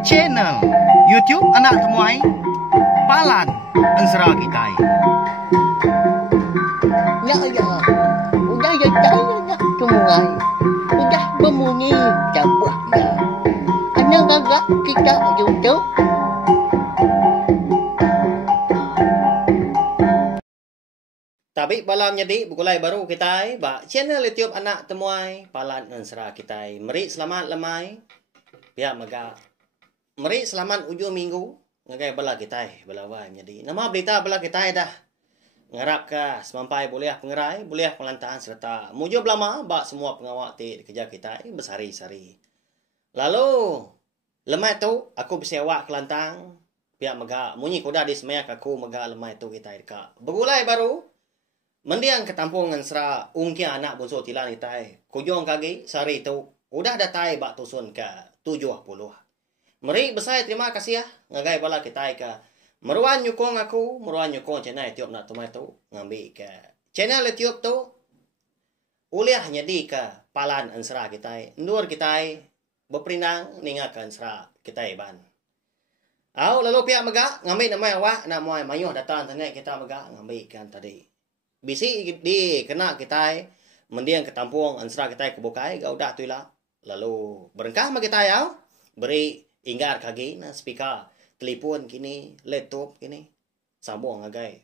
Channel YouTube Anak Temuai Palan Ensera Kitai. Ya, udah ya nak temuai. Udah berbunyi cabutnya. Anak gagak kita YouTube. Tapi balam jadi bukulai baru kita ba channel YouTube Anak Temuai Palan Ensera Kitai. Meri selamat lemai. Pihak maga. Meri selamat ujung minggu. Ngagai bala kita balawai jadi. Nama berita bala kita dah. Ngarap ka semampai boleh pengerai, boleh pelantahan serta mujub lama ba semua pengawak ti kerja kita bersari-sari. Lalu lemai tu aku bersewa kelantang. Pihak maga munyi kuda di semeyak aku maga lemai tu kita dekat. Begulai baru mendiang ketampung Ensera ungkia anak bonso tilan itai. Kujong kagi sari tu udah datai bak tusun ke 70. Meri besar terima kasih ya ngagai bala kita ke meruan nyukong aku, meruan nyukong channel YouTube nak tumai tu ngambil ke channel YouTube tu uliah jadi ke Palan Ensera kita. Ndur kita berperinang ninga ke Ensera kita ban. Au lalu pihak mega ngambil nama awak nak muai mayuh datang tanya kita mega ngambil kan tadi. Bisi di kena kita mendiang ketampung Ensera kita ke bukai gau dah tu lah. Lalu berengkah ma kita ya beri inggar kagi na speaker telefon kini laptop kini sambung agai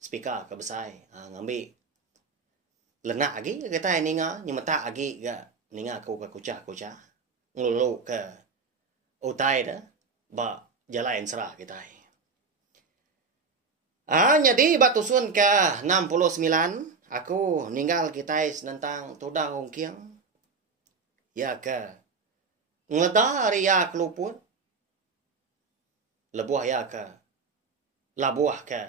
speaker ke besar ngambil lenak lagi kita ninga nyemata lagi ga ninga ku ka kuca ngulu ke utai dah ba jalan Ensera kita. Jadi batusun ke 69 aku ninggal kita senentang tudah ongkiang ya ke ngedari ya keluput lebuah ya ke labuah ke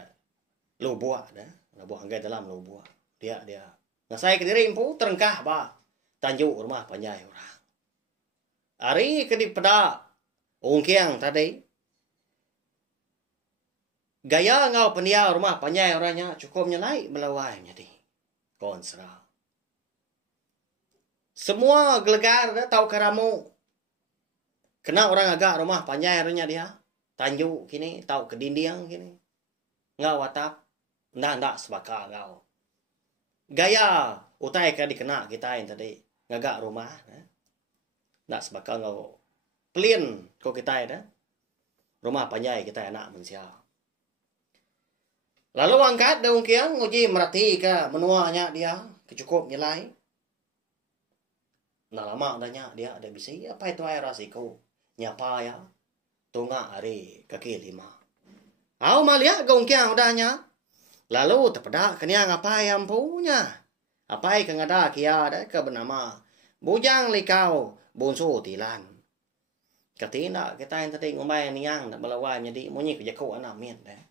lubuah dah labuah anggai dalam lubuah dia ngasai ke diri impu terengkah ba tanjuk rumah panjai orang hari ke di peda ongkiang tadi gaya ngau pendia rumah panjai orangnya cukup nyelai melawai jadi Ensera semua gelegar dah tahu karamu kena orang agak rumah panjai orangnya dia tanjuk kini tahu ke dinding kini ngau watap ndak sebaka ngau gaya utai ka dikena kita yang tadi ngagak rumah ndak sebaka ngau pelin ko kita dah rumah panjai kita anak manusia. Lalu angkat daun kiang nguji merati ke menuanya dia kecukup nyelai. Nah lama adanya dia ada bisa apa itu air rasiko nyapa ya tunga hari kaki 5. Au malia gaung kiang udahnya. Lalu terpedak kenia ngapai yang punya. Apai ke ngada kia ada ke bernama bujang likau bonso tilan. Katina kita yang tadi ngomai niang nak balawai jadi munyi kejaku anak min dah.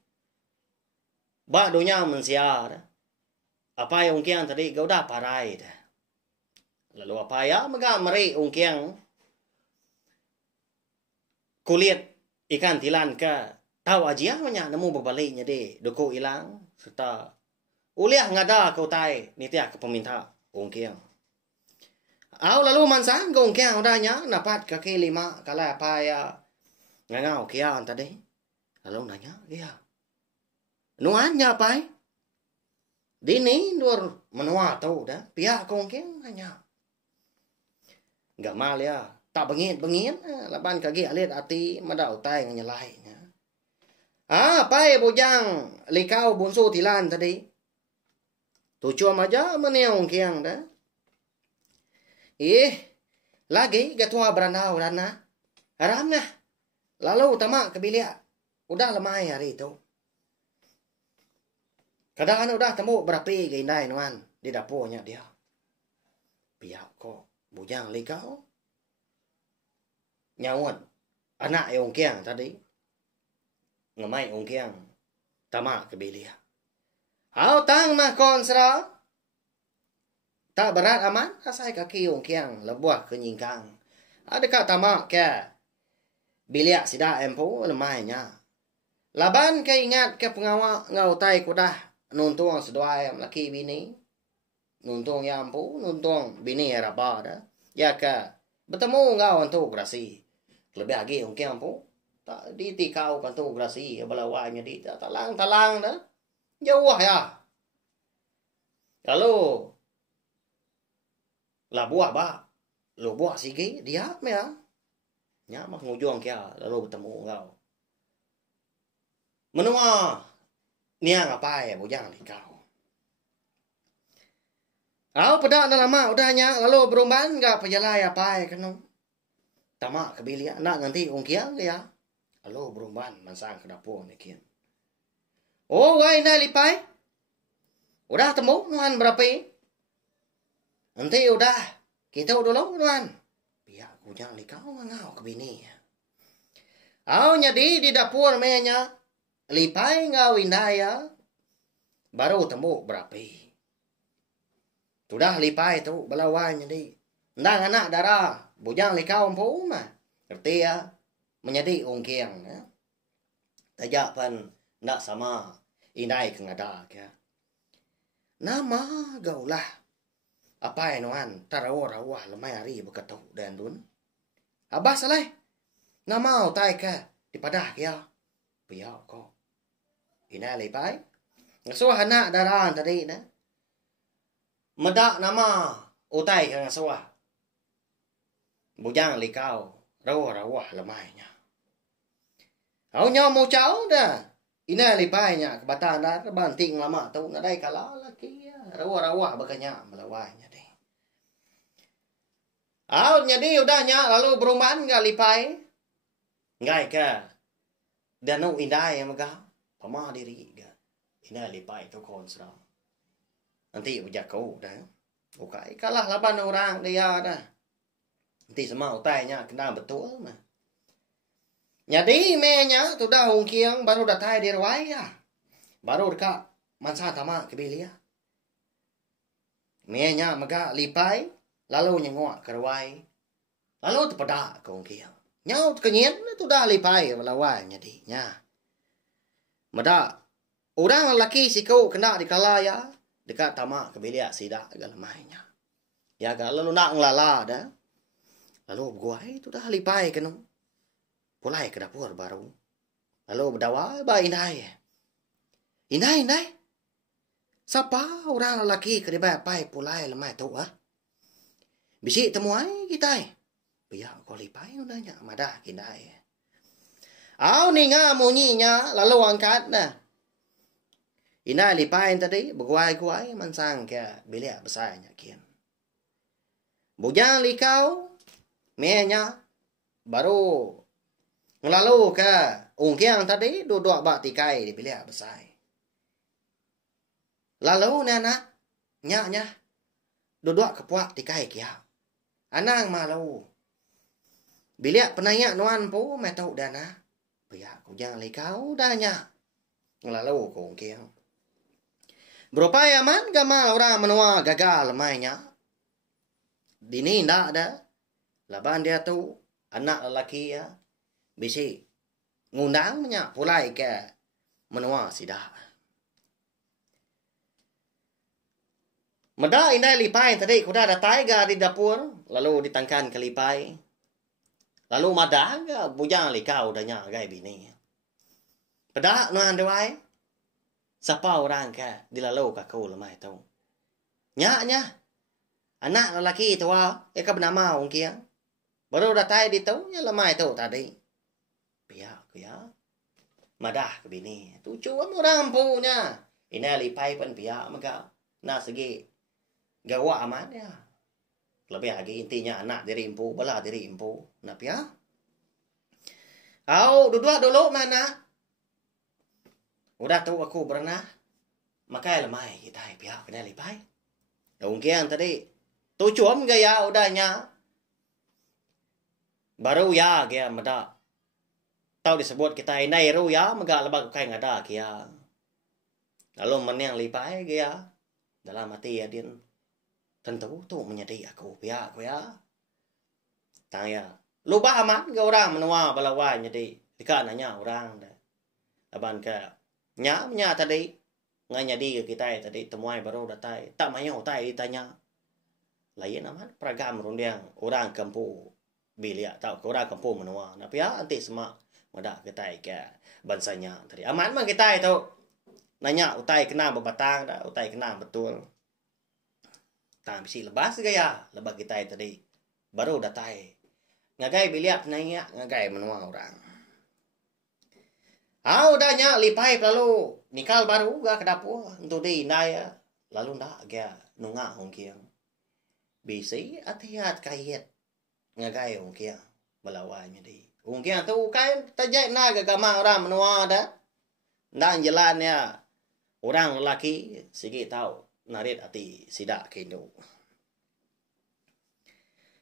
Ba dunia manusia dah. Apa yang ungkiang tadi kau dah parai dah. Lalu apa ya mega meri ungkiang kulit ikan tilan ke tahu aja nya nemu berbaliknya deh doko hilang serta uliah ngada kau tai nitia ke peminta ungkiang. Au lalu mansang kau ungkiang udahnya napat kaki 5 kala apa ya ngangau kian tadi. Lalu nanya dia nuannya apa? Dini nur menua tahu dah. Pihak kongking hanya. Enggak mal ya. Tak bengit laban kaki alit ati madau tai nyelai. Apa bujang likau bonso tilan tadi. Tujuan aja meneong kiang dah. Lagi gatua berandau rana. Haram nah. Lalu tamak kebilia. Udah lemai hari itu. Kadang udah temu berapi gainai nuan di dapurnya dia. Pihak kok bujang likau. Nyawon anak yang kiang tadi. Ngemai ongkiang tamak kebilia. Au tang mah Ensera. Tak berat aman asai kaki ongkiang lebuah kenyingkang. Adakah tamak ke bilia sida empu lemahnya. Laban ke ingat ke pengawak ngau tai kudah. Nuntung sedua yang laki bini. Nuntung yang ampu. Nuntung bini raba dah. Ya ke Bertemu ngau antu grasi. Lebih lagi ungkiang po. Tak di tikau kantu grasi balawanya di talang dah. Jauh ya. Kalau lah buah ba. Lo buah sige dia me ya. Nya mah ngujung kia lalu bertemu ngau. Menua niang apa ya bujang di kau. Pada dah lama udahnya lalu berumban enggak pejalai apa ya kan. Tama kebilia nak nganti ungkiang ya. Lalu berumban mansang ke dapur ni kian. Oh, wai na lipai. Udah temu nuan berapa? Nanti udah kita dulu nuan. Biar kujang likau ngau ke bini. Jadi di dapur menya lipai ngau indaya. Baru temu berapa? Sudah lipai tu belawan jadi. Ndang anak darah bujang likau po mah. Ngerti ya? Menjadi ungkiang ya. Tajak pan ndak sama inai kengada ya. Nama gaulah. Apa nuan tarawah lemai hari berketuk dan dun. Abah salah. Nama utai ka dipadah ya. Biar kok. Inai lipai. Ngasuh anak darah tadi na. Medak nama utai ka ngasuh. Bujang likau rawah lemainya. Au nyo mau cháu dah. Ina lipai nya kebatan dah banting lama tu nadai kala laki ya. Rawah bakanya melawainya deh. Au jadi udahnya lalu berumahan enggak lipai. Ngai ka. Danu indai maga. Pama diri ga. Ina lipai tu konsra. Nanti ujak kau dah. Ukai kalah laban orang dia dah. Nanti semua utainya kena betul mah. Jadi menya tu dah ungkiang baru datai di rwaya. Baru dekat mansa tama kebilia. Menya maga lipai lalu nyengok ke rwai. Lalu terpada ke ungkiang. Nyau kenyien tu dah lipai melawai jadi nya. Mada orang lelaki si kau kena dikalaya dekat tama kebilia sidak galamainya. Ya ga lalu nak ngelala dah. Lalu guai tu dah lipai kenu. Pulai ke dapur baru. Lalu berdawa ba inai. Inai. Siapa orang lelaki ke debat pai pulai lemai tu ah? Bisi temuai kita. Biar kau lipai undanya madah kinai. Au ni nga munyinya lalu angkat dah. Inai lipai tadi berguai-guai mansang ke bilik besarnya kian. Bujang likau menya baru ngelalu ke ungkiang tadi duduk bak tikai di bilik besar. Lalu nana nya duduk ke puak tikai kia. Anang malu. Bilik penanya nuan pu metau dana. Biar kujang likau danya. Ngelalu ke ungkiang. Berupaya man gamal orang menua gagal lemainya. Dini ndak ada. Laban dia tu anak lelaki ya. Bisi ngundangnya pulai ke menua sidak. Meda inai lipai tadi kuda datai ga di dapur lalu ditangkan ke lipai. Lalu mada ga bujang likau danya gai bini. Pada nuan dewai. Siapa orang ke dilalu ka kau lemai tu. Nya. Anak lelaki tu ya ka bernama ungkiang. Baru datai di tu ya lemai tu tadi. Biar ya. Madah ke bini. Tu cuam orang punya. Ina lipai pun biar maka. Nah segi gawa aman ya. Lebih lagi intinya anak diri impu, bala diri impu. Nah ya. Au duduk dulu mana? Udah tu aku berenah. Makai lemai kita biar kena lipai. Ungkiang tadi. Tu cuam gaya udahnya. Baru ya gaya meda. Tahu disebut kita inai ru ya maga lebak kai ngada kia. Lalu menang lipai gaya. Dalam hati ya din. Tentu tu menjadi aku ya aku ya. Tanya. Lupa amat ke orang menua balawan jadi. Dika nanya orang dah. Aban ke nya tadi. Ngai jadi ke kita tadi temuai baru datai. Tak mayo tai ditanya. Lain amat peragam rundiang orang kampung bilia tau ko ra kampung menua na pia anti semak madak kita ke bansanya tadi aman man kita itu nanya utai kena berbatang dah utai kena betul tak bisi lebas gaya lebas kita tadi baru datai ngagai bilia nanya ngagai menua orang udahnya lipai lalu nikal baru ga ke dapur untuk di naya lalu ndak ga nunga hongkiang bisi atiat kayet ngagai hongkiang melawanya di hongkiang tu kan tajai naga gamang orang menua dah ndak jalannya orang lelaki sigi tahu narit ati sidak kendo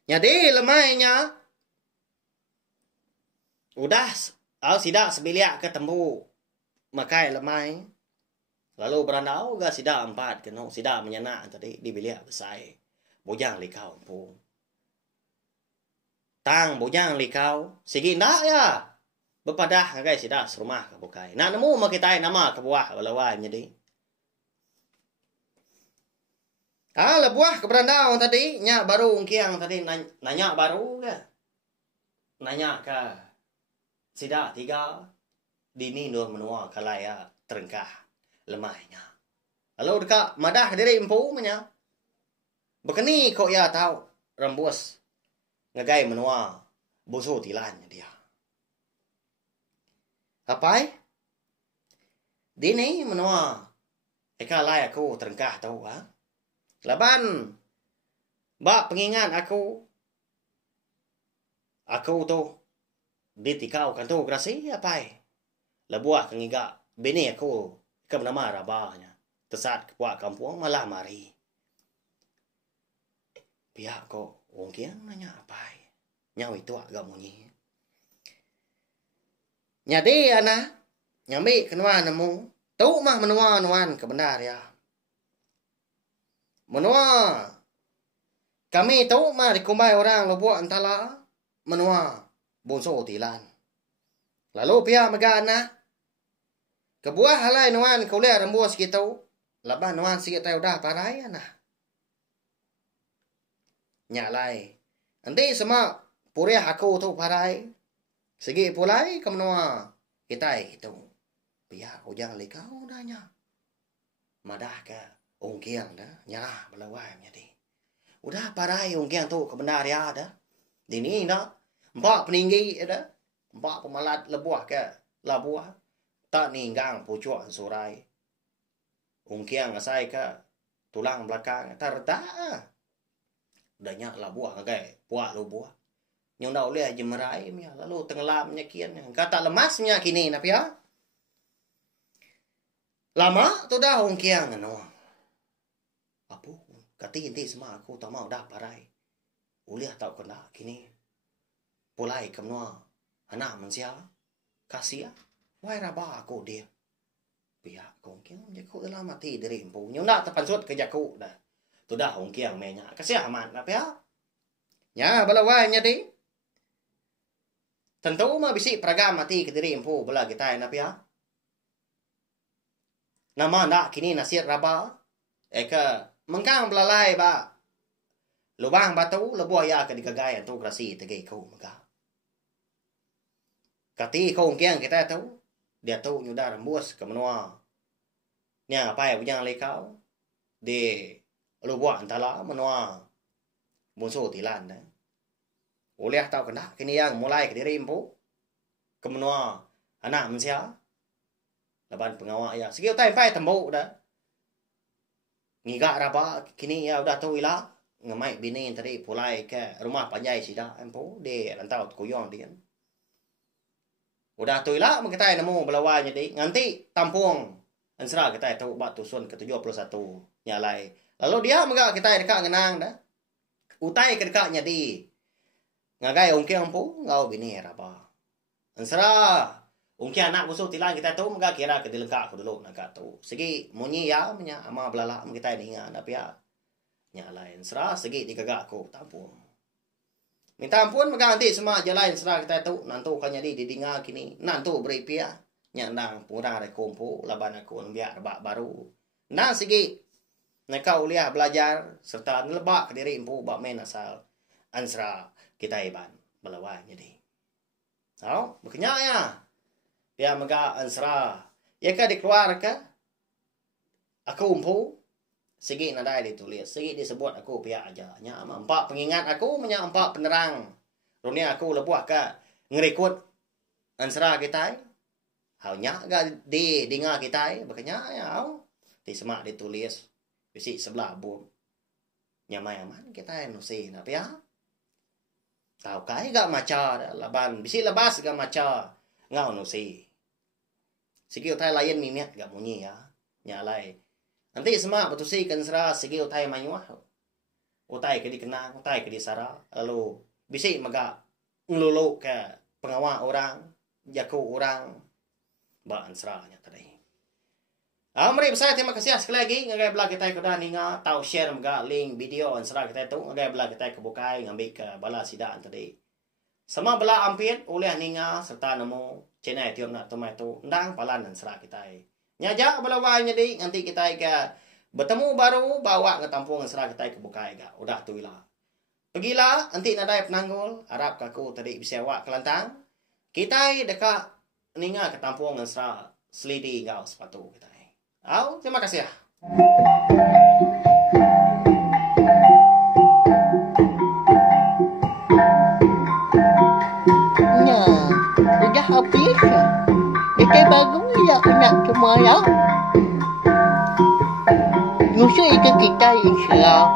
jadi lemainya udah sidak sebiliak ketemu makai lemai lalu berandau ga sidak empat keno sidak menyenak tadi di biliak besar bojang likau pun tang bojang likau sigi ndak ya bepadah ngagai sidak serumah ke bukai nak nemu mak kita nama ke buah balawan jadi lebuah ke berandau tadi nya baru ungkiang tadi nanya baru ke nanya ke sidak tiga dini nur menua kalaya terengkah lemahnya lalu dekat madah diri empu menya bekeni kok ya tahu rembus ngagai menua boso tilannya dia apai dini menua eka laya aku terengkah tahu laban bak pengingat aku tu ditikau kan tu grasi apai lebuah kengiga bini aku ke nama rabahnya tesat ke puak kampung malah mari pihak ko wong kiang nanya apai nyau itu agak munyi nyadi ana nyambi kenua nemu tu mah menua nuan kebenar ya menua kami tu mah dikumbai orang lebuah antala menua bonso tilan lalu pihak megana kebuah halai nuan kau lihat rembus gitu laban nuan sikit tahu dah parai nah nyalai nanti semua puriah aku tu parai segi pulai ke menua kita itu pihak ujang likau dahnya madah ke ungkiang dah nyah belawan jadi udah parai ungkiang tu kebenar ya dah dini dah empat peninggi ada empat pemalat lebuah ke labuah tak ninggang pucuan surai ungkiang asai ke tulang belakang terta udahnya labuah kagai puak lubuah nyong dah oleh jemerai mia lalu tenggelamnya kian kata lemasnya kini napi ya lama tu dah ungkiang no apa kati inti semua aku tak mau dah parai uliah tak kena kini pulai kemnoa anak mensia kasia wai raba aku dia pihak kongkiang jaku dalam mati dari empu nyunda terpansut ke jaku dah tu dah kongkiang menya kasia aman apa ya nya balawai nya di tentu mah bisi peragam mati ke diri empu bala kita apa ya nama ndak kini nasir raba eka mengkang belalai ba lubang batu lebuah ya ke digagai tu grasi tegay kau mega kati kau kiang kita tahu dia tahu nyudah rembus ke menua nya apa ya bujang lekau di lubuah antala menua bonso tilan dah oleh tahu kena kini yang mulai ke diri empu ke menua anak mensia laban pengawak ya segi utai pai tembuk dah ngigak raba kini ya udah tahu ilah ngemai bini tadi pulai ke rumah panjai sida empu di rantau kuyong dia udah tu ilah kita nemu belawanya di nganti tampung ansra kita tahu batu sun ke 71 nyalai lalu dia megak kita dekat ngenang dah utai ke dekatnya di ngagai ungkiang empu ngau bini raba ansra ungkiang anak busuk tilang kita tahu megak kira ke dilengkak aku dulu nak tahu segi munyi ya menya ama belala kita ningan tapi ya nyalain serah segi digagak aku tampung minta ampun mengganti semua jalan serah kita tu nantu kan jadi didinga kini nantu beri pia nyandang pura rekompo laban aku biar bak baru nah segi neka uliah belajar serta lebak ke diri empu bak main asal ansra kita iban balawai jadi. Tahu? Makanya ya. Dia maga ansra. Ya ka dikeluar ka? Aku umpu. Sige na dai ditulis. Sige disebut aku pihak aja. Nya empat pengingat aku, nya empat penerang. Dunia aku lebuh ka ngerekod ansra kita. Hau nya ga di dengar kita. Makanya ya. Di semak ditulis. Bisi sebelah bum. Nya mai aman kita no si na pihak. Tahu kai ga maca laban. Bisi labas ga maca. Ngau no si. Sige utai layan minit ga munyi ya. Nyalai. Nanti semak betusi kan sera sige utai manyuah. Utai ke dikenang, utai ke disara. Lalu bisi maga ngelulu ke pengawal orang, jaku orang. Ba ansranya tadi. Mari besar terima kasih sekali lagi ngagai belah kita ke dah ninga tahu share maga link video ansra kita tu ngagai belah kita ke bukai ngambil ke bala sidaan tadi. Sama belah ampit oleh ninga serta nemu channel tiap nak temai tu ndang palan ansra kita. Nyajak balawainya di nanti kita ke bertemu baru bawa ke tampung ansra kita ke bukai ga. Udah tu lah. Pergilah nanti nadai penanggul harap kaku tadi bisa awak kelantang. Kita dekat ninga ke tampung ansra selidi ngau sepatu kita. Terima kasih ya. Nah, udah habis ya. Kita baru ya anak semua ya. Musuh itu kita insya